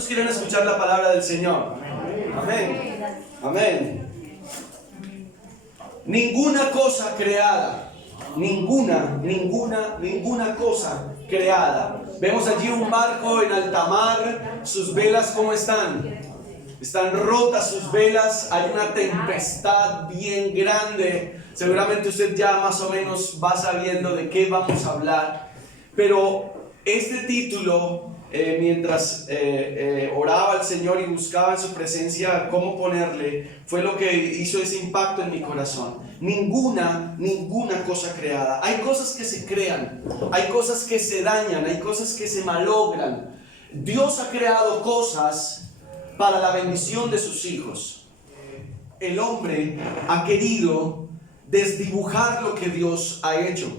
¿Cuántos quieren escuchar la palabra del Señor? Amén. Amén. Ninguna cosa creada, ninguna cosa creada. Vemos allí un barco en alta mar, sus velas ¿cómo están? Están rotas sus velas, hay una tempestad bien grande. Seguramente usted ya más o menos va sabiendo de qué vamos a hablar. Pero este título, mientras oraba al Señor y buscaba en su presencia cómo ponerle, fue lo que hizo ese impacto en mi corazón. Ninguna cosa creada. Hay cosas que se crean, hay cosas que se dañan, hay cosas que se malogran. Dios ha creado cosas para la bendición de sus hijos. El hombre ha querido desdibujar lo que Dios ha hecho.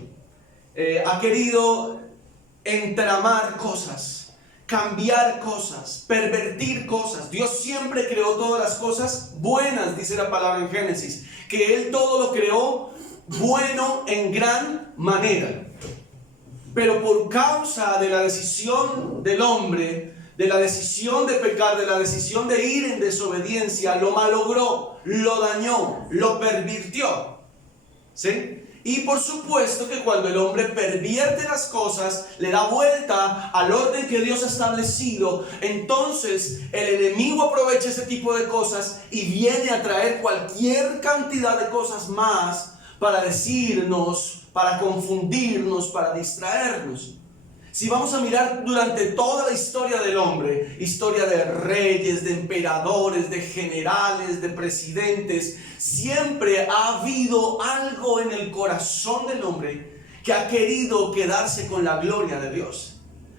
Ha querido entramar cosas, cambiar cosas, pervertir cosas. Dios siempre creó todas las cosas buenas, dice la palabra en Génesis, que Él todo lo creó bueno en gran manera. Pero por causa de la decisión del hombre, de la decisión de pecar, de la decisión de ir en desobediencia, lo malogró, lo dañó, lo pervirtió. ¿Sí? Y por supuesto que cuando el hombre pervierte las cosas, le da vuelta al orden que Dios ha establecido, entonces el enemigo aprovecha ese tipo de cosas y viene a traer cualquier cantidad de cosas más para decirnos, para confundirnos, para distraernos. Si vamos a mirar durante toda la historia del hombre, historia de reyes, de emperadores, de generales, de presidentes, siempre ha habido algo en el corazón del hombre que ha querido quedarse con la gloria de Dios.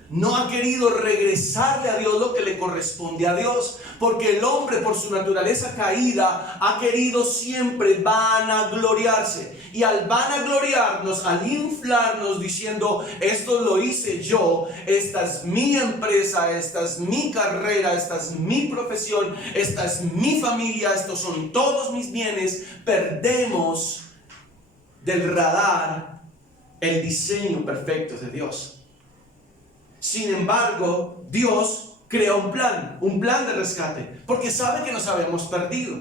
No ha querido regresarle a Dios lo que le corresponde a Dios, porque el hombre por su naturaleza caída ha querido siempre vanagloriarse. Y al vanagloriarnos, al inflarnos diciendo esto lo hice yo, esta es mi empresa, esta es mi carrera, esta es mi profesión, esta es mi familia, estos son todos mis bienes, perdemos del radar el diseño perfecto de Dios. Sin embargo, Dios crea un plan de rescate, porque sabe que nos habíamos perdido.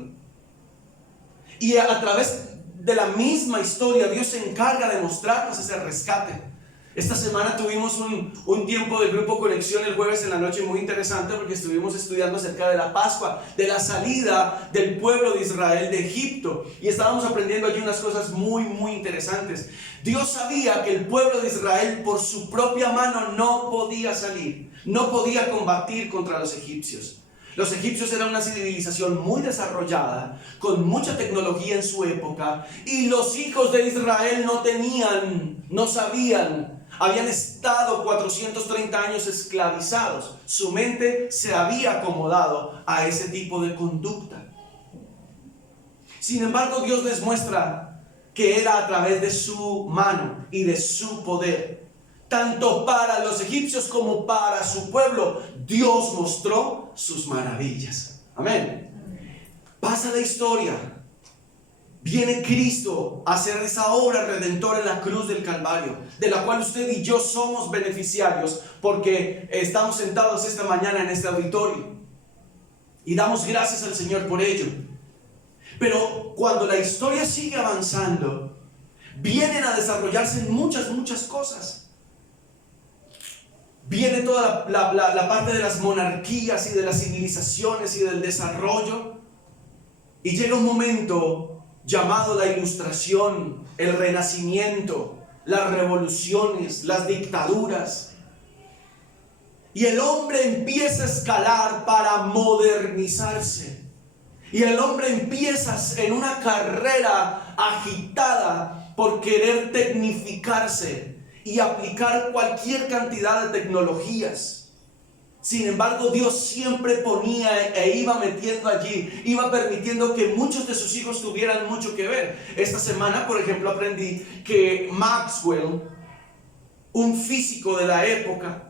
Y a través de la misma historia, Dios se encarga de mostrarnos ese rescate. Esta semana tuvimos un tiempo del Grupo Conexión el jueves en la noche muy interesante, porque estuvimos estudiando acerca de la Pascua, de la salida del pueblo de Israel de Egipto, y estábamos aprendiendo allí unas cosas muy interesantes. Dios sabía que el pueblo de Israel por su propia mano no podía salir, no podía combatir contra los egipcios. Los egipcios eran una civilización muy desarrollada, con mucha tecnología en su época, y los hijos de Israel no sabían, habían estado 430 años esclavizados. Su mente se había acomodado a ese tipo de conducta. Sin embargo, Dios les muestra que era a través de su mano y de su poder. Tanto para los egipcios como para su pueblo, Dios mostró sus maravillas. Amén. Pasa la historia. Viene Cristo a hacer esa obra redentora en la cruz del Calvario, de la cual usted y yo somos beneficiarios, porque estamos sentados esta mañana en este auditorio. Y damos gracias al Señor por ello. Pero cuando la historia sigue avanzando, vienen a desarrollarse muchas cosas. Viene toda la parte de las monarquías y de las civilizaciones y del desarrollo. Y llega un momento llamado la Ilustración, el Renacimiento, las revoluciones, las dictaduras. Y el hombre empieza a escalar para modernizarse. Y el hombre empieza en una carrera agitada por querer tecnificarse y aplicar cualquier cantidad de tecnologías. Sin embargo, Dios siempre ponía e iba metiendo allí, iba permitiendo que muchos de sus hijos tuvieran mucho que ver. Esta semana, por ejemplo, aprendí que Maxwell, un físico de la época,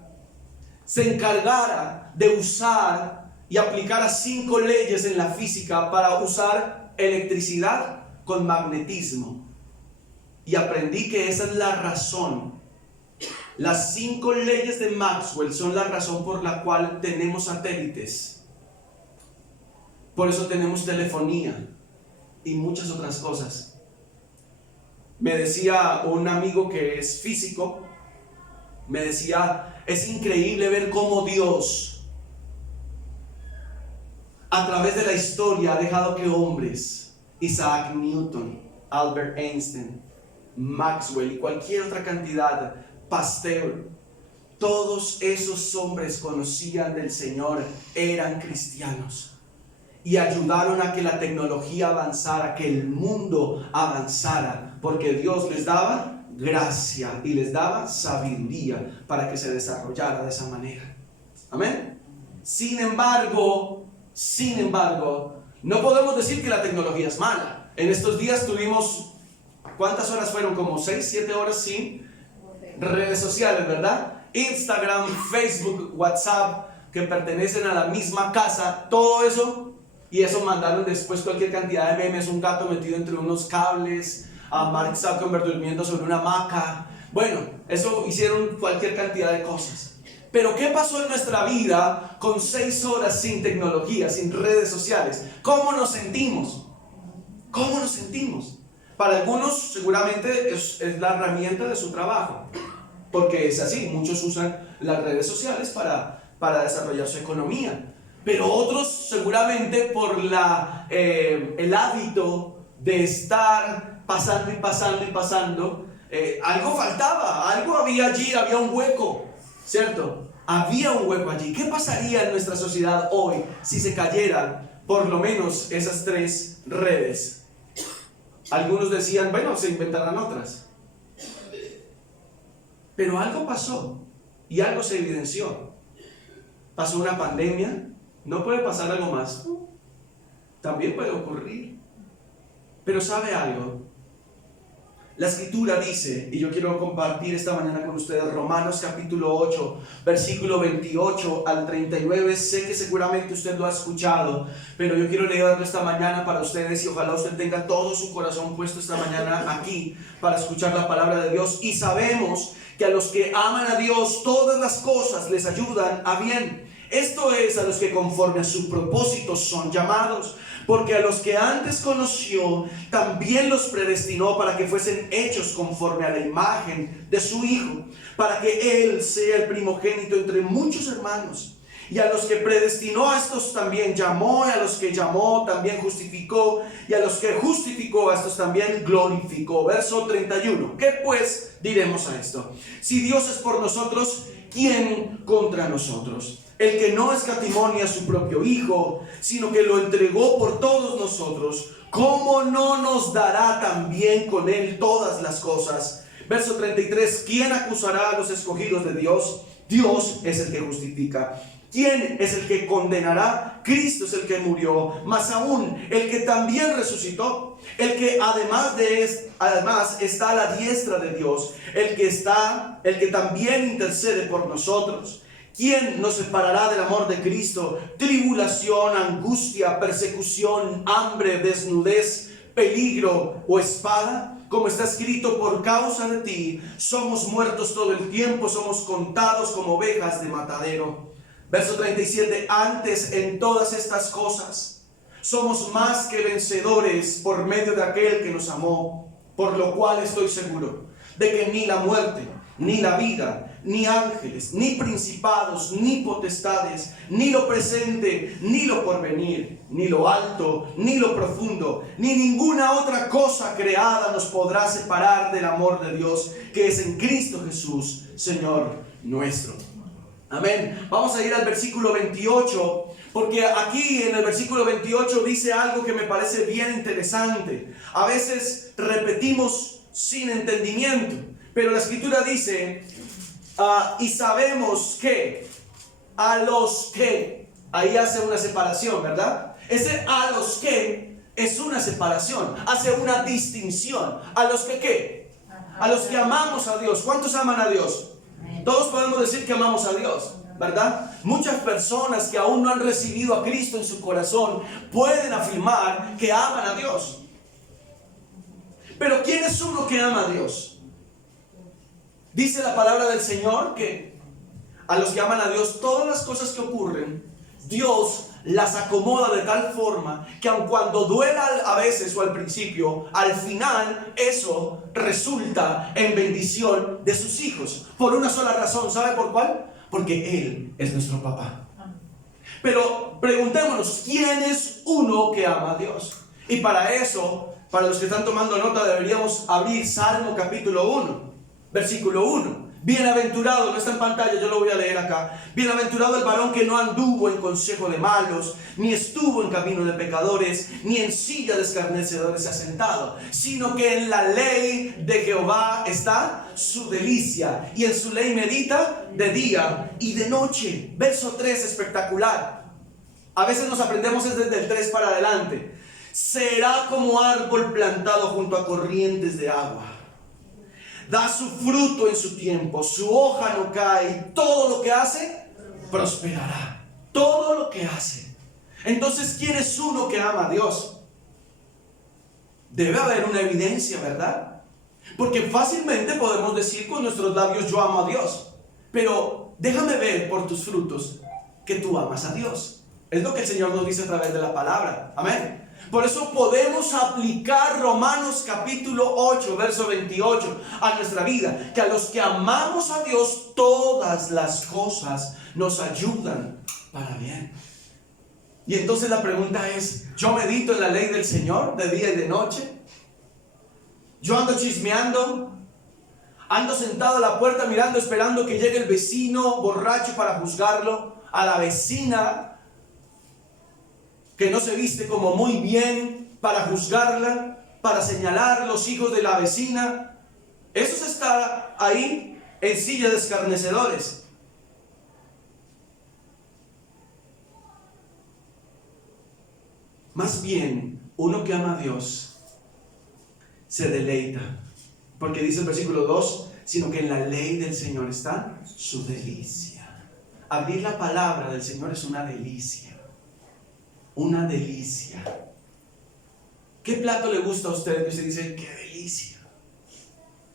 se encargara de usar y aplicara 5 leyes en la física para usar electricidad con magnetismo. Y aprendí que esa es la razón Las 5 leyes de Maxwell son la razón por la cual tenemos satélites. Por eso tenemos telefonía y muchas otras cosas. Me decía un amigo que es físico, me decía, es increíble ver cómo Dios, a través de la historia, ha dejado que hombres, Isaac Newton, Albert Einstein, Maxwell y cualquier otra cantidad, Pasteur, todos esos hombres conocían del Señor, eran cristianos y ayudaron a que la tecnología avanzara, que el mundo avanzara, porque Dios les daba gracia y les daba sabiduría para que se desarrollara de esa manera. Amén. Sin embargo, no podemos decir que la tecnología es mala. En estos días tuvimos, ¿cuántas horas fueron? Como 6, 7 horas sin redes sociales, ¿verdad? Instagram, Facebook, WhatsApp, que pertenecen a la misma casa, todo eso, y eso mandaron después cualquier cantidad de memes, un gato metido entre unos cables, a Mark Zuckerberg durmiendo sobre una hamaca. Bueno, eso hicieron cualquier cantidad de cosas. Pero ¿qué pasó en nuestra vida con 6 horas sin tecnología, sin redes sociales? ¿Cómo nos sentimos? ¿Cómo nos sentimos? Para algunos seguramente es la herramienta de su trabajo, porque es así, muchos usan las redes sociales para desarrollar su economía, pero otros seguramente por el hábito de estar pasando y pasando y pasando, algo faltaba, algo había allí, había un hueco, ¿cierto? Había un hueco allí. ¿Qué pasaría en nuestra sociedad hoy si se cayeran por lo menos esas 3 redes? Algunos decían, bueno, se inventarán otras. Pero algo pasó y algo se evidenció. Pasó una pandemia, no puede pasar algo más. También puede ocurrir. Pero ¿sabe algo? La escritura dice, y yo quiero compartir esta mañana con ustedes, Romanos capítulo 8, versículo 28 al 39. Sé que seguramente usted lo ha escuchado, pero yo quiero leerlo esta mañana para ustedes y ojalá usted tenga todo su corazón puesto esta mañana aquí para escuchar la palabra de Dios. Y sabemos que a los que aman a Dios todas las cosas les ayudan a bien. Esto es, a los que conforme a su propósito son llamados. Porque a los que antes conoció, también los predestinó para que fuesen hechos conforme a la imagen de su Hijo, para que Él sea el primogénito entre muchos hermanos. Y a los que predestinó, a estos también llamó, y a los que llamó también justificó, y a los que justificó, a estos también glorificó. Verso 31. ¿Qué pues diremos a esto? Si Dios es por nosotros, ¿quién contra nosotros? El que no escatimó ni a su propio Hijo, sino que lo entregó por todos nosotros, ¿cómo no nos dará también con Él todas las cosas? Verso 33, ¿quién acusará a los escogidos de Dios? Dios es el que justifica. ¿Quién es el que condenará? Cristo es el que murió, más aún el que también resucitó, el que además está a la diestra de Dios, el que también intercede por nosotros. ¿Quién nos separará del amor de Cristo? Tribulación, angustia, persecución, hambre, desnudez, peligro o espada. Como está escrito, por causa de ti somos muertos todo el tiempo, somos contados como ovejas de matadero. Verso 37, antes en todas estas cosas somos más que vencedores por medio de aquel que nos amó, por lo cual estoy seguro de que ni la muerte, ni la vida, ni ángeles, ni principados, ni potestades, ni lo presente, ni lo porvenir, ni lo alto, ni lo profundo, ni ninguna otra cosa creada nos podrá separar del amor de Dios que es en Cristo Jesús, Señor nuestro. Amén. Vamos a ir al versículo 28, porque aquí en el versículo 28 dice algo que me parece bien interesante. A veces repetimos sin entendimiento, pero la escritura dice, y sabemos que a los que, ahí hace una separación, ¿verdad? Ese a los que es una separación, hace una distinción. A los que ¿qué? A los que amamos a Dios. ¿Cuántos aman a Dios? Todos podemos decir que amamos a Dios, ¿verdad? Muchas personas que aún no han recibido a Cristo en su corazón pueden afirmar que aman a Dios. Pero ¿quién es uno que ama a Dios? Dice la palabra del Señor que a los que aman a Dios, todas las cosas que ocurren, Dios las acomoda de tal forma que aun cuando duela a veces o al principio, al final eso resulta en bendición de sus hijos. Por una sola razón, ¿sabe por cuál? Porque Él es nuestro papá. Pero preguntémonos, ¿quién es uno que ama a Dios? Y para eso, para los que están tomando nota, deberíamos abrir Salmo capítulo 1, versículo 1. Bienaventurado, no está en pantalla, yo lo voy a leer acá. Bienaventurado el varón que no anduvo en consejo de malos, ni estuvo en camino de pecadores, ni en silla de escarnecedores se ha sentado, sino que en la ley de Jehová está su delicia, y en su ley medita de día y de noche. Verso 3, espectacular. A veces nos aprendemos desde el 3 para adelante. Será como árbol plantado junto a corrientes de agua. Da su fruto en su tiempo, su hoja no cae, y todo lo que hace, prosperará. Todo lo que hace. Entonces, ¿quién es uno que ama a Dios? Debe haber una evidencia, ¿verdad? Porque fácilmente podemos decir con nuestros labios, yo amo a Dios. Pero déjame ver por tus frutos que tú amas a Dios. Es lo que el Señor nos dice a través de la palabra. Amén. Por eso podemos aplicar Romanos capítulo 8, verso 28 a nuestra vida. Que a los que amamos a Dios, todas las cosas nos ayudan para bien. Y entonces la pregunta es, ¿yo medito en la ley del Señor de día y de noche? ¿Yo ando chismeando? ¿Ando sentado a la puerta mirando, esperando que llegue el vecino borracho para juzgarlo? ¿A la vecina que no se viste como muy bien para juzgarla, para señalar los hijos de la vecina? Eso se está ahí en silla de escarnecedores. Más bien, uno que ama a Dios se deleita, porque dice el versículo 2, sino que en la ley del Señor está su delicia. Abrir la palabra del Señor es una delicia. Una delicia. ¿Qué plato le gusta a usted? Que usted dice, qué delicia.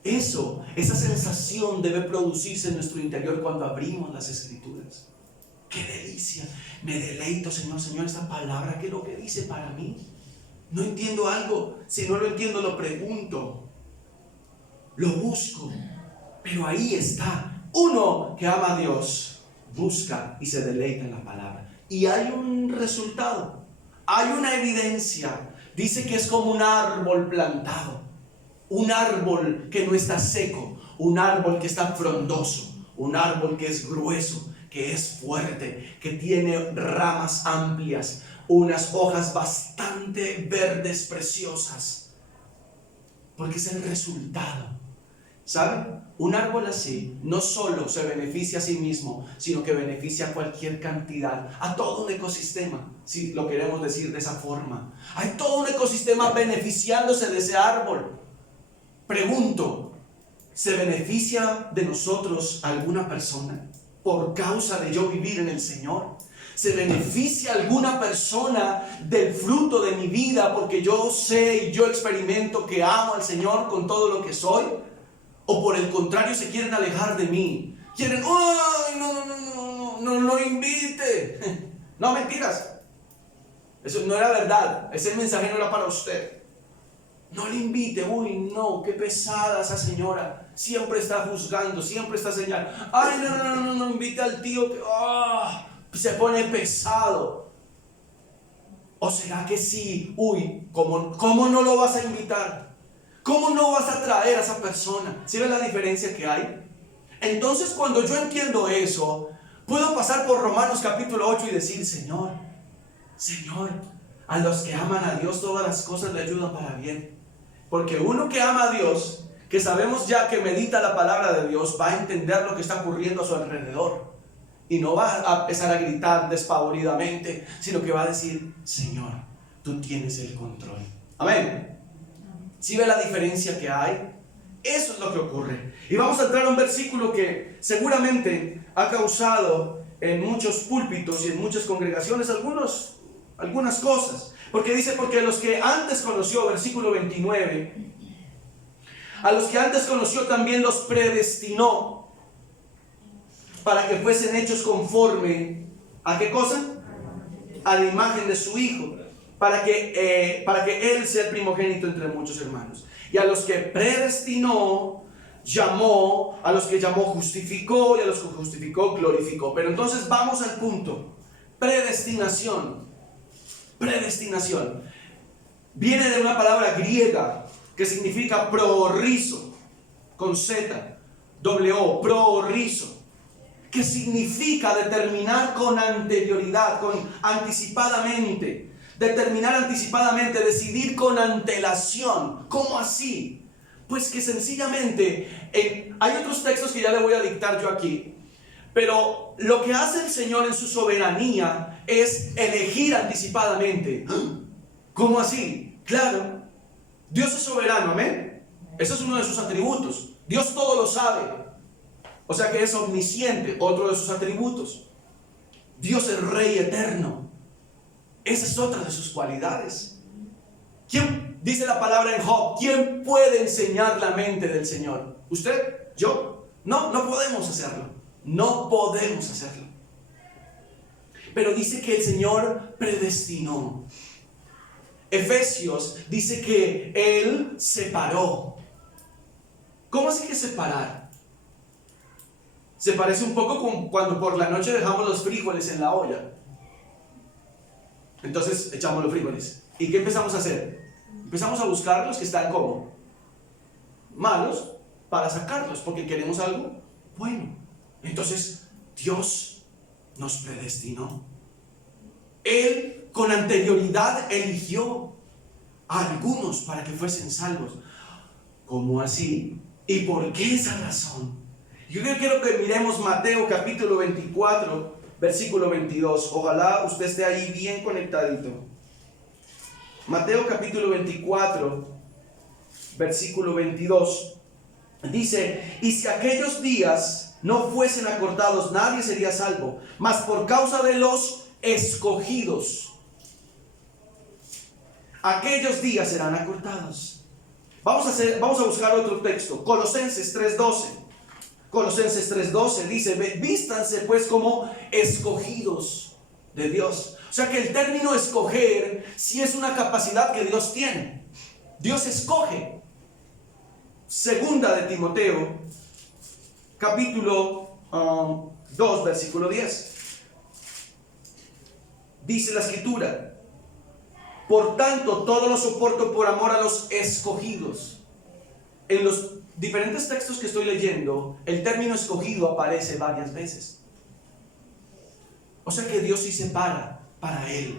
Esa sensación debe producirse en nuestro interior cuando abrimos las Escrituras. Qué delicia. Me deleito, Señor, esta palabra, ¿qué es lo que dice para mí? No entiendo algo. Si no lo entiendo, lo pregunto. Lo busco. Pero ahí está. Uno que ama a Dios busca y se deleita en la palabra. Y hay un resultado, hay una evidencia. Dice que es como un árbol plantado, un árbol que no está seco, un árbol que está frondoso, un árbol que es grueso, que es fuerte, que tiene ramas amplias, unas hojas bastante verdes, preciosas, porque es el resultado. ¿Saben? Un árbol así no solo se beneficia a sí mismo, sino que beneficia a cualquier cantidad, a todo un ecosistema, si lo queremos decir de esa forma. Hay todo un ecosistema beneficiándose de ese árbol. Pregunto, ¿se beneficia de nosotros alguna persona por causa de yo vivir en el Señor? ¿Se beneficia alguna persona del fruto de mi vida porque yo sé y yo experimento que amo al Señor con todo lo que soy? ¿O por el contrario se quieren alejar de mí? Quieren, ¡ay, no invite! No, mentiras. Eso no era verdad. Ese mensaje no era para usted. No le invite. Uy, no, qué pesada esa señora. Siempre está juzgando, siempre está señalando. Ay, no invite al tío que se pone pesado. ¿O será que sí? Uy, ¿cómo no lo vas a invitar? ¿Cómo no vas a traer a esa persona? ¿Sí ves la diferencia que hay? Entonces, cuando yo entiendo eso, puedo pasar por Romanos capítulo 8 y decir, Señor, a los que aman a Dios todas las cosas le ayudan para bien. Porque uno que ama a Dios, que sabemos ya que medita la palabra de Dios, va a entender lo que está ocurriendo a su alrededor. Y no va a empezar a gritar despavoridamente, sino que va a decir, Señor, tú tienes el control. Amén. ¿Sí ve la diferencia que hay? Eso es lo que ocurre. Y vamos a entrar a un versículo que seguramente ha causado en muchos púlpitos y en muchas congregaciones algunas cosas. Porque dice, porque los que antes conoció, versículo 29, A los que antes conoció también los predestinó para que fuesen hechos conforme ¿a qué cosa? A la imagen de su Hijo, para que Él sea el primogénito entre muchos hermanos. Y a los que predestinó, llamó, a los que llamó, justificó, y a los que justificó, glorificó. Pero entonces vamos al punto. Predestinación. Predestinación. Viene de una palabra griega que significa proorrizo, con Z, O, proorrizo, que significa determinar con anterioridad, con anticipadamente, determinar anticipadamente, decidir con antelación. ¿Cómo así? Pues que sencillamente, hay otros textos que ya le voy a dictar yo aquí, pero lo que hace el Señor en su soberanía es elegir anticipadamente. ¿Cómo así? Claro, Dios es soberano, amén. Ese es uno de sus atributos. Dios todo lo sabe. O sea que es omnisciente, otro de sus atributos. Dios es Rey eterno. Esa es otra de sus cualidades. ¿Quién, dice la palabra en Job, quién puede enseñar la mente del Señor? ¿Usted? ¿Yo? No, no podemos hacerlo. No podemos hacerlo. Pero dice que el Señor predestinó. Efesios dice que Él separó. ¿Cómo así que separar? Se parece un poco con cuando por la noche dejamos los frijoles en la olla. Entonces echamos los frijoles. ¿Y qué empezamos a hacer? Empezamos a buscar los que están como malos para sacarlos, porque queremos algo bueno. Entonces Dios nos predestinó. Él con anterioridad eligió a algunos para que fuesen salvos. ¿Cómo así? ¿Y por qué esa razón? Yo quiero que miremos Mateo capítulo 24, versículo 22. Ojalá usted esté ahí bien conectadito. Mateo capítulo 24, versículo 22. Dice: y si aquellos días no fuesen acortados, nadie sería salvo, mas por causa de los escogidos, aquellos días serán acortados. Vamos a buscar otro texto. Colosenses 3:12. Colosenses 3:12 dice: vístanse pues como escogidos de Dios. O sea que el término escoger sí es una capacidad que Dios tiene. Dios escoge. Segunda de Timoteo, capítulo 2, versículo 10. Dice la escritura: por tanto, todo lo soporto por amor a los escogidos. En los diferentes textos que estoy leyendo, el término escogido aparece varias veces. O sea que Dios sí separa para Él.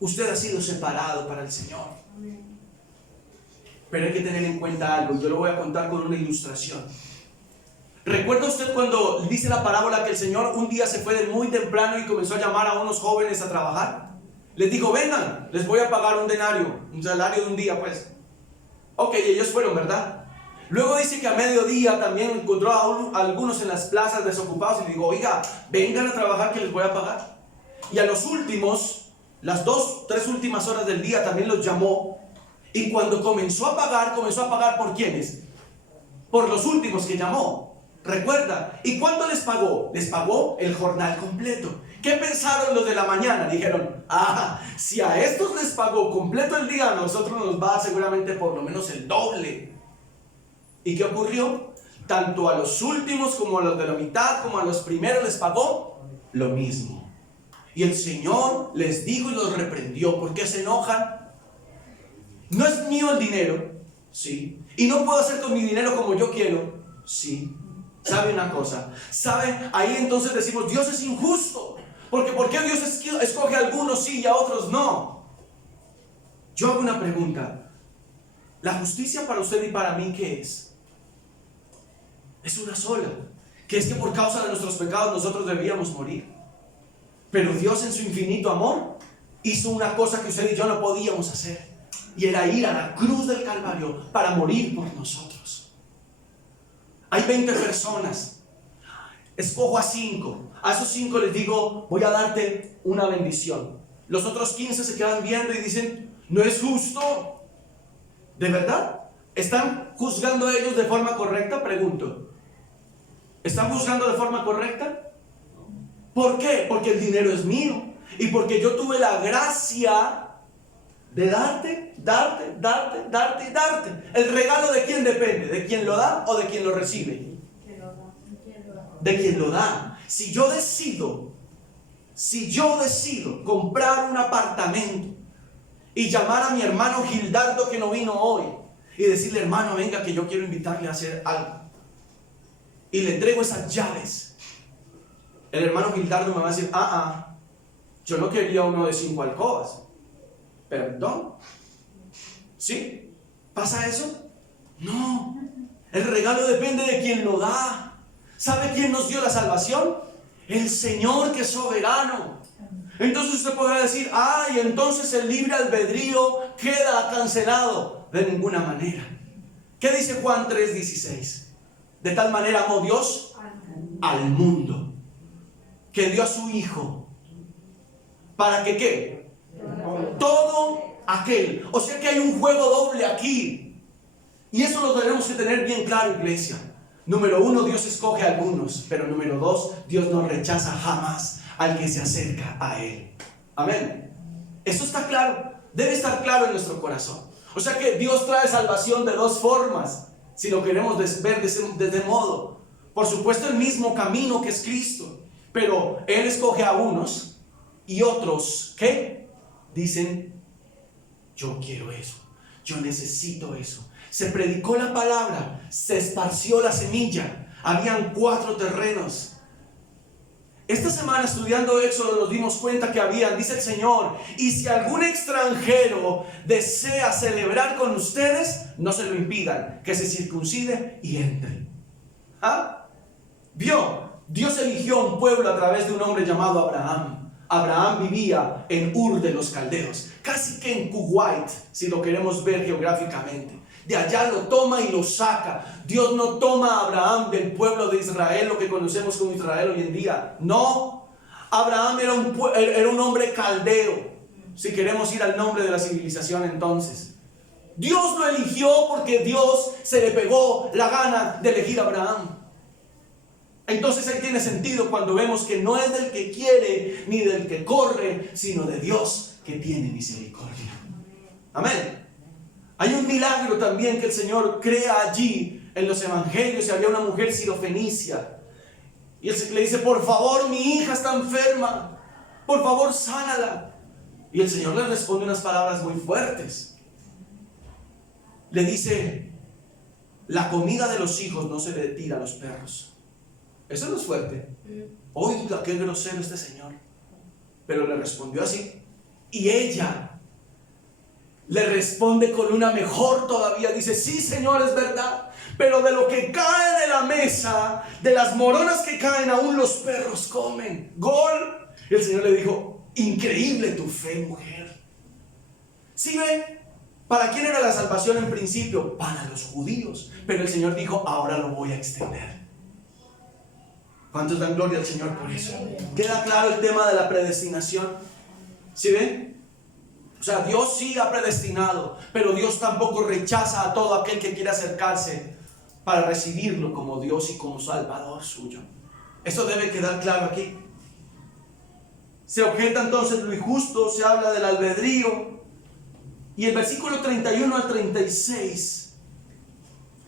Usted ha sido separado para el Señor. Pero hay que tener en cuenta algo, y yo lo voy a contar con una ilustración. ¿Recuerda usted cuando dice la parábola que el Señor un día se fue de muy temprano y comenzó a llamar a unos jóvenes a trabajar? Les dijo: vengan, les voy a pagar un denario, un salario de un día pues. Ok, ellos fueron, ¿verdad? Luego dice que a mediodía también encontró a algunos en las plazas desocupados y le dijo: oiga, vengan a trabajar que les voy a pagar. Y a los últimos, las 3 últimas horas del día también los llamó. Y cuando comenzó a pagar ¿por quiénes? Por los últimos que llamó. ¿Recuerda? ¿Y cuánto les pagó? Les pagó el jornal completo. ¿Qué pensaron los de la mañana? Dijeron: si a estos les pagó completo el día, a nosotros nos va seguramente por lo menos el doble. ¿Y qué ocurrió? Tanto a los últimos como a los de la mitad, como a los primeros les pagó lo mismo. Y el Señor les dijo y los reprendió. ¿Por qué se enojan? ¿No es mío el dinero? Sí. ¿Y no puedo hacer con mi dinero como yo quiero? Sí. ¿Sabe una cosa? ¿Sabe? Ahí entonces decimos: Dios es injusto. Porque ¿por qué Dios escoge a algunos sí y a otros no? Yo hago una pregunta. ¿La justicia para usted y para mí qué es? Es una sola. Que es que por causa de nuestros pecados nosotros debíamos morir. Pero Dios en su infinito amor hizo una cosa que usted y yo no podíamos hacer. Y era ir a la cruz del Calvario para morir por nosotros. Hay 20 personas. Escojo a 5. A esos 5 les digo: voy a darte una bendición. Los otros 15 se quedan viendo y dicen: no es justo. ¿De verdad? ¿Están juzgando ellos de forma correcta? Pregunto. ¿Están juzgando de forma correcta? ¿Por qué? Porque el dinero es mío y porque yo tuve la gracia de darte. ¿El regalo de quién depende? ¿De quién lo da o de quién lo recibe? De quien lo da. Si yo decido comprar un apartamento y llamar a mi hermano Gildardo que no vino hoy y decirle, hermano, venga que yo quiero invitarle a hacer algo, y le entrego esas llaves, el hermano Gildardo me va a decir, yo no quería uno de 5 alcobas. ¿Perdón? ¿Sí? ¿Pasa eso? No. El regalo depende de quien lo da. ¿Sabe quién nos dio la salvación? El Señor, que es soberano. Entonces usted podrá decir, y entonces el libre albedrío queda cancelado. De ninguna manera. ¿Qué dice Juan 3:16? De tal manera amó Dios al mundo, que dio a su Hijo. ¿Para que qué? Todo aquel. O sea que hay un juego doble aquí. Y eso lo tenemos que tener bien claro, iglesia. Número 1, Dios escoge a algunos. Pero número 2, Dios no rechaza jamás al que se acerca a Él. Amén. Eso está claro. Debe estar claro en nuestro corazón. O sea que Dios trae salvación de 2 formas. Si lo queremos ver de ese modo. Por supuesto, el mismo camino que es Cristo. Pero Él escoge a unos y otros, ¿qué? Dicen, yo quiero eso, yo necesito eso. Se predicó la palabra, se esparció la semilla, habían 4 terrenos. Esta semana estudiando Éxodo nos dimos cuenta que dice el Señor, y si algún extranjero desea celebrar con ustedes, no se lo impidan, que se circuncide y entre. ¿Vio? Dios eligió un pueblo a través de un hombre llamado Abraham. Abraham vivía en Ur de los Caldeos, casi que en Kuwait, si lo queremos ver geográficamente. De allá lo toma y lo saca. Dios no toma a Abraham del pueblo de Israel, lo que conocemos como Israel hoy en día. No, Abraham era un hombre caldeo, si queremos ir al nombre de la civilización entonces. Dios lo eligió porque Dios se le pegó la gana de elegir a Abraham. Entonces ahí tiene sentido cuando vemos que no es del que quiere ni del que corre, sino de Dios que tiene misericordia. Amén. Hay un milagro también que el Señor crea allí en los evangelios. Y había una mujer sirofenicia y él le dice, por favor, mi hija está enferma, por favor, sánala. Y el Señor le responde unas palabras muy fuertes. Le dice, la comida de los hijos no se le tira a los perros. Eso no es fuerte. Oiga, qué grosero este Señor. Pero le respondió así. Y ella le responde con una mejor todavía. Dice, sí, Señor, es verdad. Pero de lo que cae de la mesa, de las moronas que caen, aún los perros comen. Gol. Y el Señor le dijo, increíble tu fe, mujer. ¿Sí ven? ¿Para quién era la salvación en principio? Para los judíos. Pero el Señor dijo, ahora lo voy a extender. ¿Cuántos dan gloria al Señor por eso? ¿Queda claro el tema de la predestinación? ¿Sí ven? O sea, Dios sí ha predestinado, pero Dios tampoco rechaza a todo aquel que quiera acercarse para recibirlo como Dios y como Salvador suyo. Eso debe quedar claro aquí. Se objeta entonces lo injusto, se habla del albedrío. Y el versículo 31 al 36,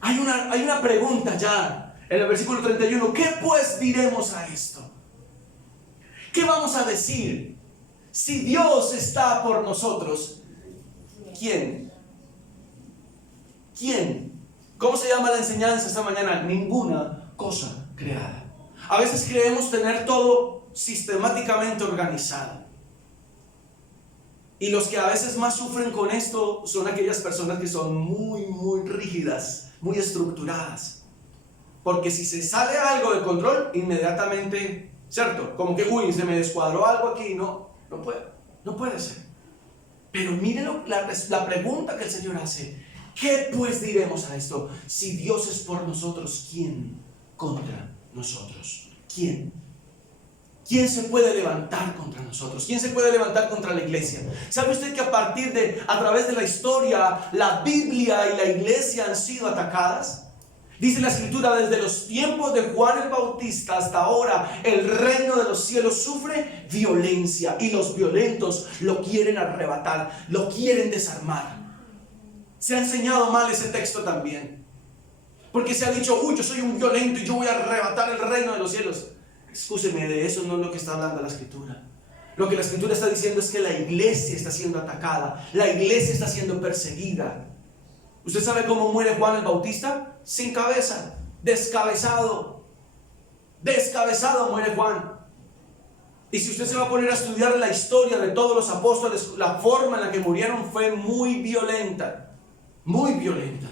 hay una pregunta ya. En el versículo 31, ¿qué pues diremos a esto? ¿Qué vamos a decir? Si Dios está por nosotros, ¿quién? ¿Quién? ¿Cómo se llama la enseñanza esta mañana? Ninguna cosa creada. A veces creemos tener todo sistemáticamente organizado. Y los que a veces más sufren con esto son aquellas personas que son muy, muy rígidas, muy estructuradas. Porque si se sale algo de control, inmediatamente, ¿cierto? Como que, se me descuadró algo aquí. No puede ser. Pero miren la pregunta que el Señor hace. ¿Qué pues diremos a esto? Si Dios es por nosotros, ¿quién contra nosotros? ¿Quién? ¿quién se puede levantar contra nosotros? ¿Quién se puede levantar contra la iglesia? ¿Sabe usted que a través de la historia, la Biblia y la iglesia han sido atacadas? Dice la escritura, desde los tiempos de Juan el Bautista hasta ahora, el reino de los cielos sufre violencia y los violentos lo quieren arrebatar, lo quieren desarmar. Se ha enseñado mal ese texto también, porque se ha dicho, yo soy un violento y yo voy a arrebatar el reino de los cielos. Excúseme, de eso no es lo que está hablando la escritura. Lo que la escritura está diciendo es que la iglesia está siendo atacada, la iglesia está siendo perseguida. ¿Usted sabe cómo muere Juan el Bautista? Sin cabeza, descabezado muere Juan. Y si usted se va a poner a estudiar la historia de todos los apóstoles, la forma en la que murieron fue muy violenta, muy violenta.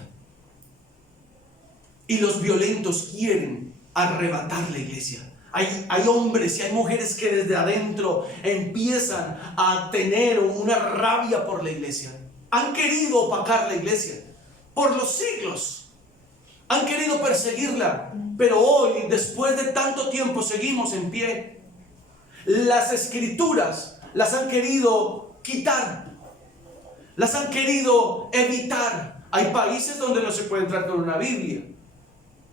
Y los violentos quieren arrebatar la iglesia. Hay hombres y hay mujeres que desde adentro empiezan a tener una rabia por la iglesia. Han querido opacar la iglesia por los siglos. Han querido perseguirla. Pero hoy, después de tanto tiempo, seguimos en pie. Las escrituras las han querido quitar. Las han querido evitar. Hay países donde no se puede entrar con una Biblia.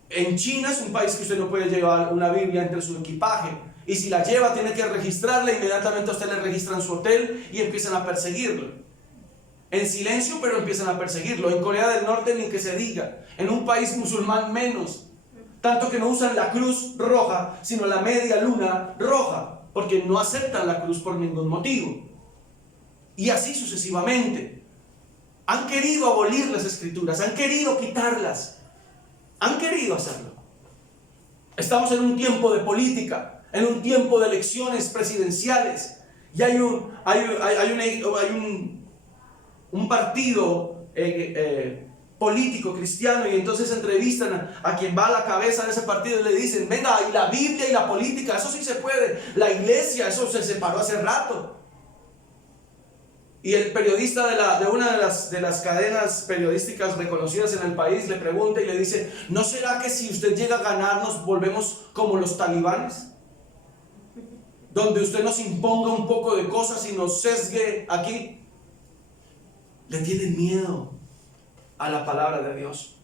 En China es un país que usted no puede llevar una Biblia entre su equipaje. Y si la lleva tiene que registrarla. Inmediatamente a usted le registran su hotel y empiezan a perseguirlo. En silencio, pero empiezan a perseguirlo. En Corea del Norte ni que se diga. En un país musulmán menos. Tanto que no usan la cruz roja, sino la media luna roja. Porque no aceptan la cruz por ningún motivo. Y así sucesivamente. Han querido abolir las escrituras. Han querido quitarlas. Han querido hacerlo. Estamos en un tiempo de política, en un tiempo de elecciones presidenciales, y hay un partido político cristiano, y entonces entrevistan a quien va a la cabeza de ese partido y le dicen, venga, y la Biblia y la política, eso sí se puede. La iglesia, eso se separó hace rato. Y el periodista de una de las cadenas periodísticas reconocidas en el país le pregunta y le dice, ¿no será que si usted llega a ganar nos volvemos como los talibanes? Donde usted nos imponga un poco de cosas y nos sesgue aquí. Le tienen miedo a la palabra de Dios.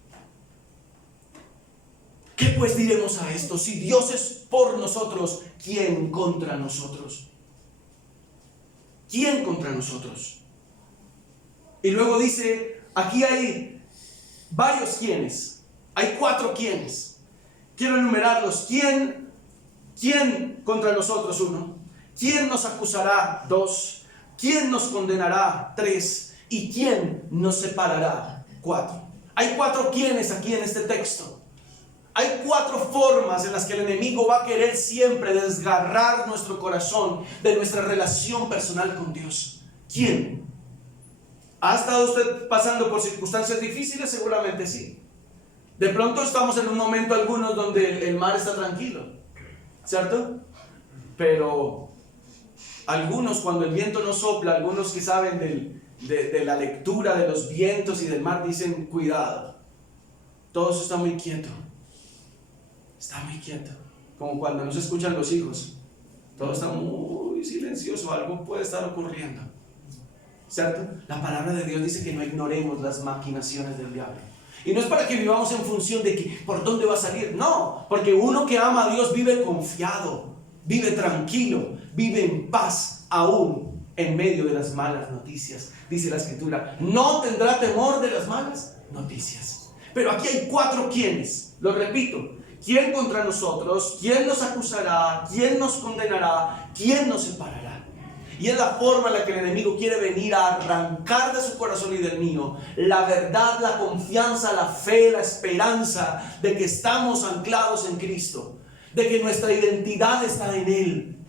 ¿Qué pues diremos a esto? Si Dios es por nosotros, ¿quién contra nosotros? ¿Quién contra nosotros? Y luego dice, aquí hay varios quiénes. Hay 4 quiénes. Quiero enumerarlos. ¿Quién contra nosotros? 1. ¿Quién nos acusará? 2. ¿Quién nos condenará? 3. ¿Y quién nos separará? 4. Hay 4 quiénes aquí en este texto. Hay 4 formas en las que el enemigo va a querer siempre desgarrar nuestro corazón de nuestra relación personal con Dios. ¿Quién? ¿Ha estado usted pasando por circunstancias difíciles? Seguramente sí. De pronto estamos en un momento algunos donde el mar está tranquilo, ¿cierto? Pero algunos, cuando el viento no sopla, algunos que saben de la lectura de los vientos y del mar, dicen, cuidado, todo eso está muy quieto. Está muy quieto, como cuando no se escuchan los hijos. Todo está muy silencioso, algo puede estar ocurriendo, ¿cierto? La palabra de Dios dice que no ignoremos las maquinaciones del diablo. Y no es para que vivamos en función de que por dónde va a salir. No, porque uno que ama a Dios vive confiado, vive tranquilo, vive en paz, aún en medio de las malas noticias. Dice la escritura, no tendrá temor de las malas noticias. Pero aquí hay 4 quiénes, lo repito. ¿Quién contra nosotros? ¿Quién nos acusará? ¿Quién nos condenará? ¿Quién nos separará? Y es la forma en la que el enemigo quiere venir a arrancar de su corazón y del mío la verdad, la confianza, la fe, la esperanza de que estamos anclados en Cristo, de que nuestra identidad está en Él.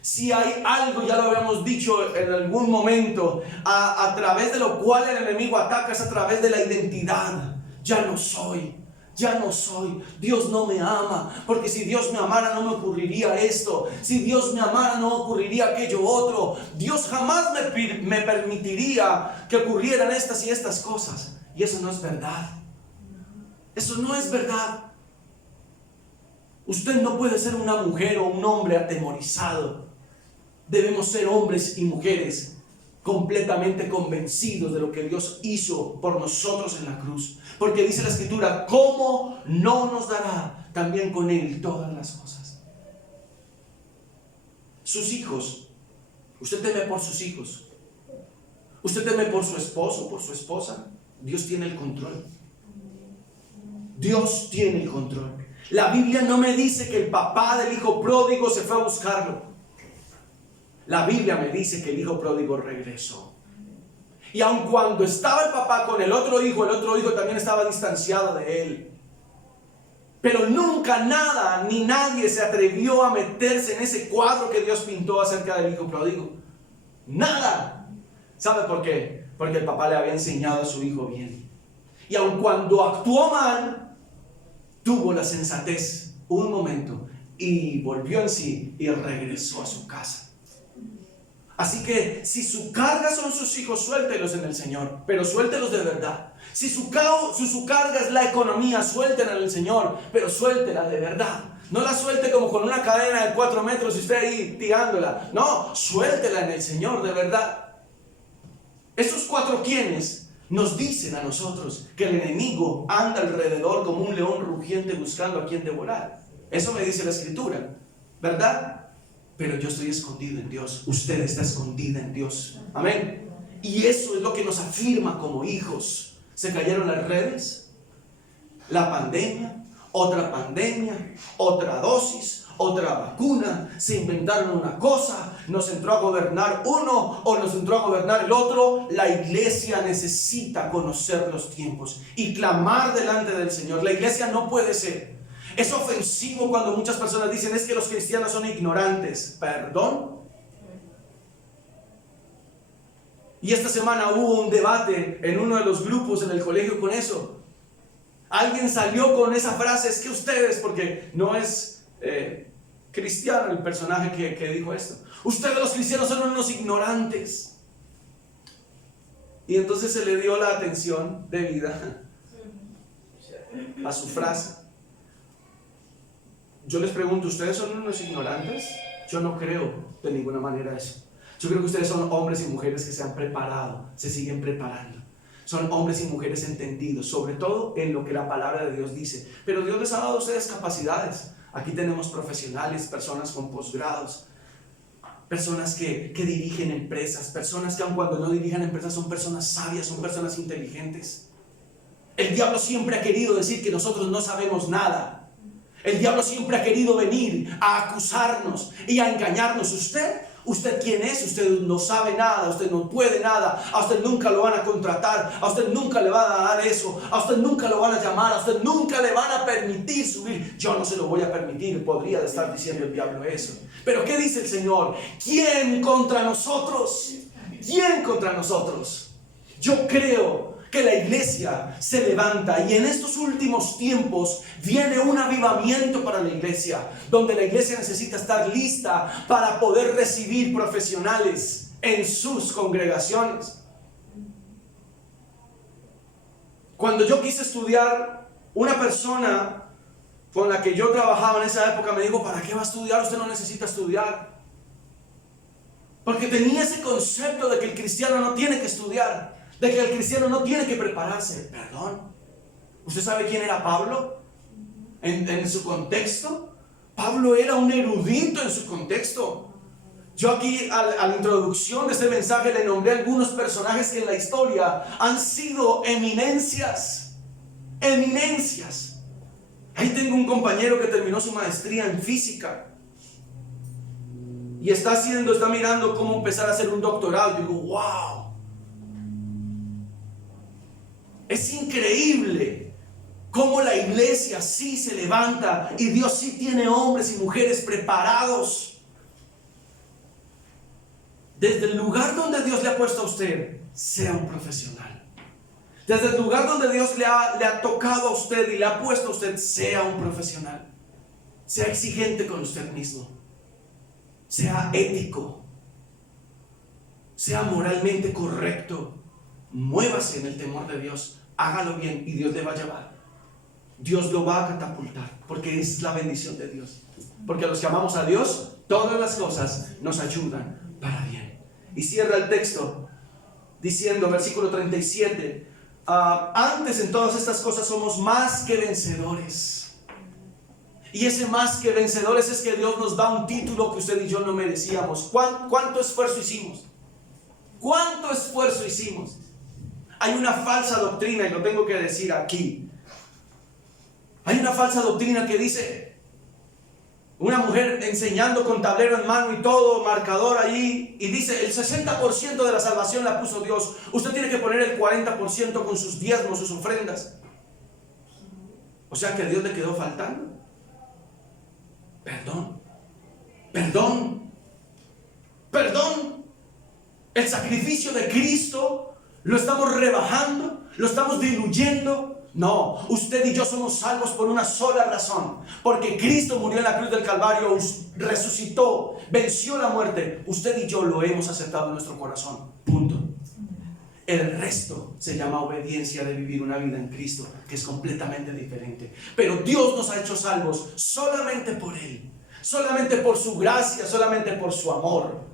Si hay algo, ya lo habíamos dicho en algún momento, a través de lo cual el enemigo ataca, es a través de la identidad. Ya no soy. Dios no me ama, porque si Dios me amara no me ocurriría esto. Si Dios me amara no ocurriría aquello otro. Dios jamás me permitiría que ocurrieran estas y estas cosas. Y eso no es verdad. Eso no es verdad. Usted no puede ser una mujer o un hombre atemorizado. Debemos ser hombres y mujeres completamente convencidos de lo que Dios hizo por nosotros en la cruz. Porque dice la Escritura, ¿cómo no nos dará también con Él todas las cosas? Sus hijos. Usted teme por sus hijos. Usted teme por su esposo, por su esposa. Dios tiene el control. Dios tiene el control. La Biblia no me dice que el papá del hijo pródigo se fue a buscarlo. La Biblia me dice que el hijo pródigo regresó. Y aun cuando estaba el papá con el otro hijo también estaba distanciado de él. Pero nunca nada ni nadie se atrevió a meterse en ese cuadro que Dios pintó acerca del hijo pródigo. Nada. ¿Sabe por qué? Porque el papá le había enseñado a su hijo bien. Y aun cuando actuó mal, tuvo la sensatez un momento y volvió en sí y regresó a su casa. Así que si su carga son sus hijos, suéltelos en el Señor, pero suéltelos de verdad. Si su carga es la economía, suéltela en el Señor, pero suéltela de verdad. No la suelte como con una cadena de 4 metros y usted ahí tirándola. No, suéltela en el Señor de verdad. Esos 4 quienes nos dicen a nosotros que el enemigo anda alrededor como un león rugiente buscando a quien devorar. Eso me dice la Escritura, ¿verdad? Pero yo estoy escondido en Dios. Usted está escondida en Dios. Amén. Y eso es lo que nos afirma como hijos. Se cayeron las redes, la pandemia, otra dosis, otra vacuna. Se inventaron una cosa, nos entró a gobernar uno o nos entró a gobernar el otro. La iglesia necesita conocer los tiempos y clamar delante del Señor. La iglesia no puede ser. Es ofensivo cuando muchas personas dicen, es que los cristianos son ignorantes. ¿Perdón? Y esta semana hubo un debate en uno de los grupos en el colegio con eso. Alguien salió con esa frase, es que ustedes, porque no es cristiano el personaje que dijo esto. Ustedes los cristianos son unos ignorantes. Y entonces se le dio la atención debida a su frase. Yo les pregunto, ¿ustedes son unos ignorantes? Yo no creo de ninguna manera eso. Yo creo que ustedes son hombres y mujeres que se han preparado, se siguen preparando. Son hombres y mujeres entendidos, sobre todo en lo que la palabra de Dios dice. Pero Dios les ha dado a ustedes capacidades. Aquí tenemos profesionales, personas con posgrados, personas que dirigen empresas, personas que aun cuando no dirijan empresas son personas sabias, son personas inteligentes. El diablo siempre ha querido decir que nosotros no sabemos nada. El diablo siempre ha querido venir a acusarnos y a engañarnos. ¿Usted quién es? Usted no sabe nada, usted no puede nada, a usted nunca lo van a contratar, a usted nunca le van a dar eso, a usted nunca lo van a llamar, a usted nunca le van a permitir subir. Yo no se lo voy a permitir, podría estar diciendo el diablo eso. Pero ¿qué dice el Señor? ¿Quién contra nosotros? ¿Quién contra nosotros? Yo creo que la iglesia se levanta y en estos últimos tiempos viene un avivamiento para la iglesia, donde la iglesia necesita estar lista para poder recibir profesionales en sus congregaciones. Cuando yo quise estudiar, una persona con la que yo trabajaba en esa época me dijo, ¿para qué va a estudiar? Usted no necesita estudiar. Porque tenía ese concepto de que el cristiano no tiene que estudiar, de que el cristiano no tiene que prepararse. Perdón, ¿usted sabe quién era Pablo? En su contexto, Pablo era un erudito en su contexto. Yo aquí a la introducción de este mensaje le nombré algunos personajes que en la historia han sido eminencias. Eminencias. Ahí tengo un compañero que terminó su maestría en física y está mirando cómo empezar a hacer un doctorado. Y digo, wow, es increíble cómo la iglesia sí se levanta y Dios sí tiene hombres y mujeres preparados. Desde el lugar donde Dios le ha puesto a usted, sea un profesional. Desde el lugar donde Dios le ha tocado a usted y le ha puesto a usted, sea un profesional. Sea exigente con usted mismo. Sea ético. Sea moralmente correcto. Muévase en el temor de Dios. Hágalo bien y Dios le va a llevar. Dios lo va a catapultar. porque es la bendición de Dios. Porque a los que amamos a Dios, todas las cosas nos ayudan para bien. Y cierra el texto diciendo, versículo 37, antes en todas estas cosas somos más que vencedores. Y ese más que vencedores es que Dios nos da un título que usted y yo no merecíamos. ¿Cuánto esfuerzo hicimos? ¿Cuánto esfuerzo hicimos? Hay una falsa doctrina, y lo tengo que decir aquí. Hay una falsa doctrina que dice, una mujer enseñando con tablero en mano y todo, marcador allí, y dice, el 60% de la salvación la puso Dios. Usted tiene que poner el 40% con sus diezmos, sus ofrendas. O sea que a Dios le quedó faltando. Perdón. El sacrificio de Cristo lo estamos rebajando, lo estamos diluyendo. No, usted y yo somos salvos por una sola razón, porque Cristo murió en la cruz del Calvario, resucitó, venció la muerte. Usted y yo lo hemos aceptado en nuestro corazón, punto. El resto se llama obediencia de vivir una vida en Cristo, que es completamente diferente. Pero Dios nos ha hecho salvos solamente por Él, solamente por su gracia, solamente por su amor.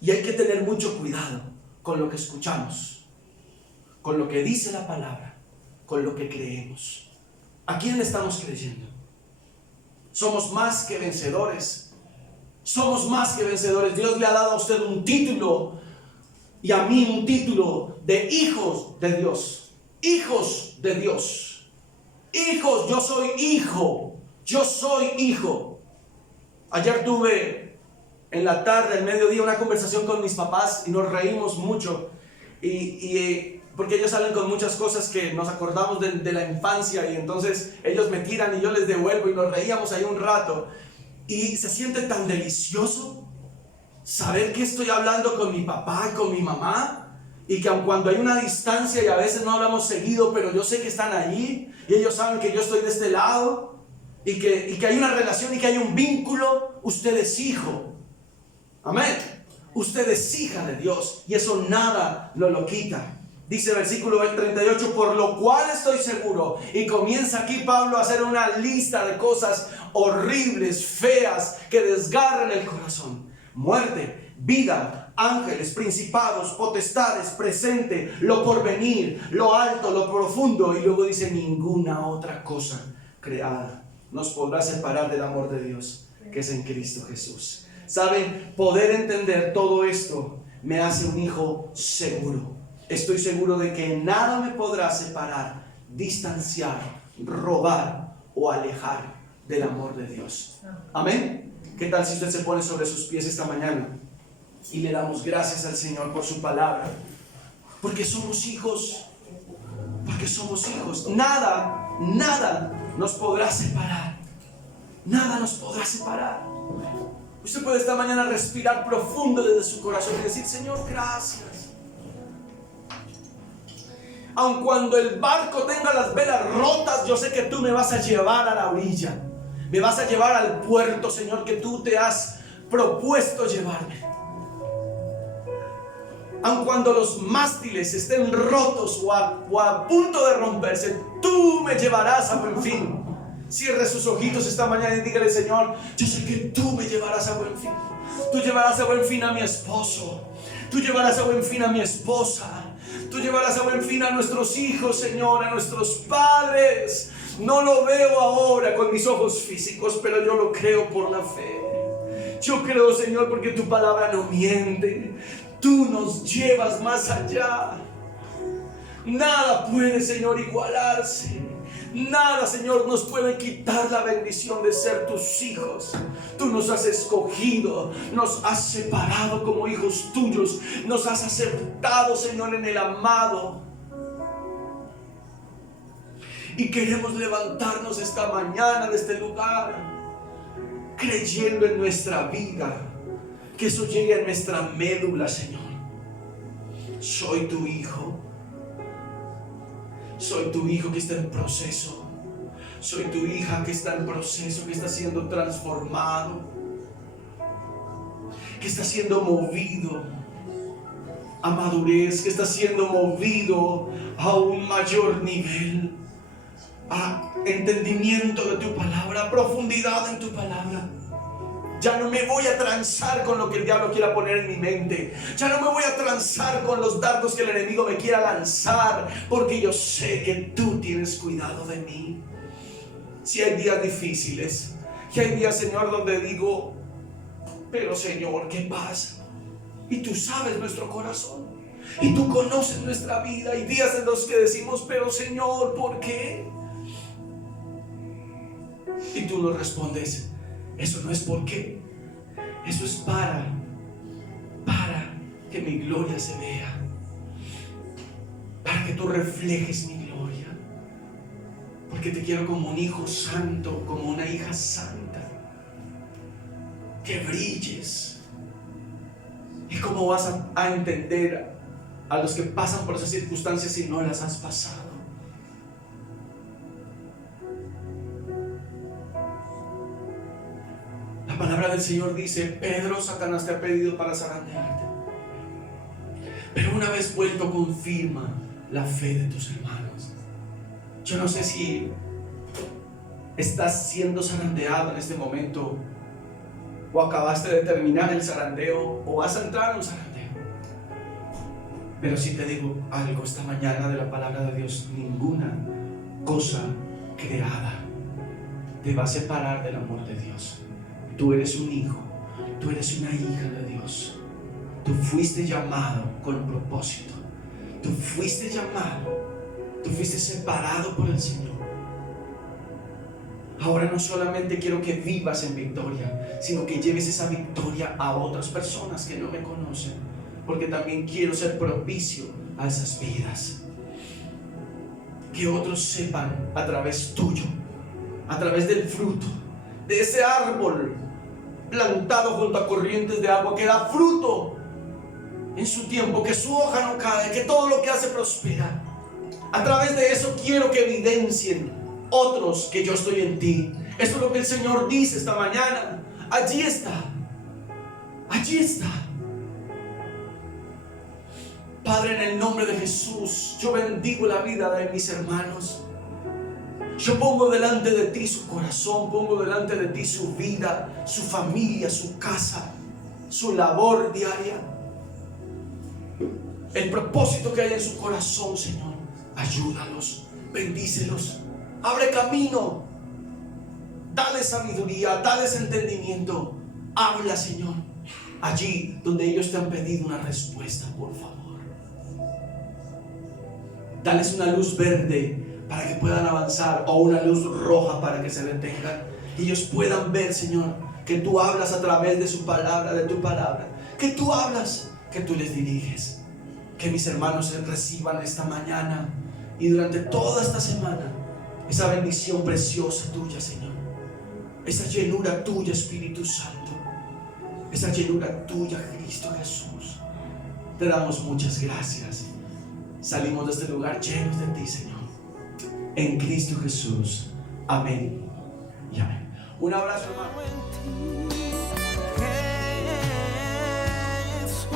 Y hay que tener mucho cuidado con lo que escuchamos, con lo que dice la palabra, con lo que creemos. ¿A quién le estamos creyendo? Somos más que vencedores. Somos más que vencedores. Dios le ha dado a usted un título y a mí un título de hijos de Dios. Hijos de Dios. Hijos, yo soy hijo. Yo soy hijo. Ayer tuve en la tarde, al mediodía, una conversación con mis papás y nos reímos mucho. Porque ellos salen con muchas cosas que nos acordamos de la infancia, y entonces ellos me tiran y yo les devuelvo y nos reíamos ahí un rato. Y se siente tan delicioso saber que estoy hablando con mi papá y con mi mamá, y que aun cuando hay una distancia y a veces no hablamos seguido, pero yo sé que están allí y ellos saben que yo estoy de este lado, y que hay una relación y que hay un vínculo. Usted es hijo. Amén. Usted es hija de Dios, y eso nada lo quita. Dice versículo 38, por lo cual estoy seguro. Y comienza aquí Pablo a hacer una lista de cosas horribles, feas, que desgarran el corazón. Muerte, vida, ángeles, principados, potestades, presente, lo porvenir, lo alto, lo profundo. Y luego dice, ninguna otra cosa creada nos podrá separar del amor de Dios, que es en Cristo Jesús. ¿Saben? Poder entender todo esto me hace un hijo seguro. Estoy seguro de que nada me podrá separar, distanciar, robar o alejar del amor de Dios. Amén. ¿Qué tal si usted se pone sobre sus pies esta mañana y le damos gracias al Señor por su palabra? Porque somos hijos. Porque somos hijos. Nada nos podrá separar. Nada nos podrá separar. Usted puede esta mañana respirar profundo desde su corazón y decir, Señor, gracias. Aun cuando el barco tenga las velas rotas, yo sé que tú me vas a llevar a la orilla. Me vas a llevar al puerto, Señor, que tú te has propuesto llevarme. Aun cuando los mástiles estén rotos o a punto de romperse, tú me llevarás a buen fin. Cierre sus ojitos esta mañana y dígale, Señor, yo sé que tú me llevarás a buen fin. Tú llevarás a buen fin a mi esposo. Tú llevarás a buen fin a mi esposa. Tú llevarás a buen fin a nuestros hijos, Señor, a nuestros padres. No lo veo ahora con mis ojos físicos, pero yo lo creo por la fe. Yo creo, Señor, porque tu palabra no miente. Tú nos llevas más allá. Nada puede, Señor, igualarse. Nada, Señor, nos puede quitar la bendición de ser tus hijos. Tú nos has escogido, nos has separado como hijos tuyos, nos has aceptado, Señor, en el amado. Y queremos levantarnos esta mañana de este lugar, creyendo en nuestra vida, que eso llegue a nuestra médula, Señor. Soy tu hijo. Soy tu hijo que está en proceso. Soy tu hija que está en proceso, que está siendo transformado, que está siendo movido a madurez, que está siendo movido a un mayor nivel, a entendimiento de tu palabra, profundidad en tu palabra. Ya no me voy a transar con lo que el diablo quiera poner en mi mente. Ya no me voy a transar con los dardos que el enemigo me quiera lanzar, porque yo sé que tú tienes cuidado de mí. Si hay días difíciles, si hay días, Señor, donde digo, pero Señor, ¿qué pasa? Y tú sabes nuestro corazón, y tú conoces nuestra vida. Hay días en los que decimos, pero Señor, ¿por qué? Y tú nos respondes, eso no es por qué, eso es para que mi gloria se vea, para que tú reflejes mi gloria, porque te quiero como un hijo santo, como una hija santa, que brilles. ¿Y cómo vas a entender a los que pasan por esas circunstancias si no las has pasado? La palabra del Señor dice, Pedro, Satanás te ha pedido para zarandearte, pero una vez vuelto confirma la fe de tus hermanos. Yo no sé si estás siendo zarandeado en este momento, o acabaste de terminar el zarandeo, o vas a entrar en un zarandeo. Pero si te digo algo esta mañana de la palabra de Dios, ninguna cosa creada te va a separar del amor de Dios. Tú eres un hijo, tú eres una hija de Dios. Tú fuiste llamado con propósito. Tú fuiste llamado, tú fuiste separado por el Señor. Ahora no solamente quiero que vivas en victoria, sino que lleves esa victoria a otras personas que no me conocen, porque también quiero ser propicio a esas vidas. Que otros sepan a través tuyo, a través del fruto de ese árbol plantado junto a corrientes de agua, que da fruto en su tiempo, que su hoja no cae, que todo lo que hace prospera. A través de eso quiero que evidencien otros que yo estoy en ti. Eso es lo que el Señor dice esta mañana. Allí está, allí está. Padre, en el nombre de Jesús, yo bendigo la vida de mis hermanos. Yo pongo delante de ti su corazón, pongo delante de ti su vida, su familia, su casa, su labor diaria, el propósito que hay en su corazón. Señor, ayúdalos, bendícelos, abre camino, dale sabiduría, dale entendimiento. Habla, Señor, allí donde ellos te han pedido una respuesta, por favor. Dales una luz verde para que puedan avanzar, o una luz roja para que se detengan, y ellos puedan ver, Señor, que tú hablas a través de su palabra, de tu palabra, que tú hablas, que tú les diriges. Que mis hermanos reciban esta mañana y durante toda esta semana esa bendición preciosa tuya, Señor, esa llenura tuya, Espíritu Santo, esa llenura tuya, Cristo Jesús. Te damos muchas gracias. Salimos de este lugar llenos de ti, Señor, en Cristo Jesús. Amén y amén. Un abrazo, hermano. Jesús,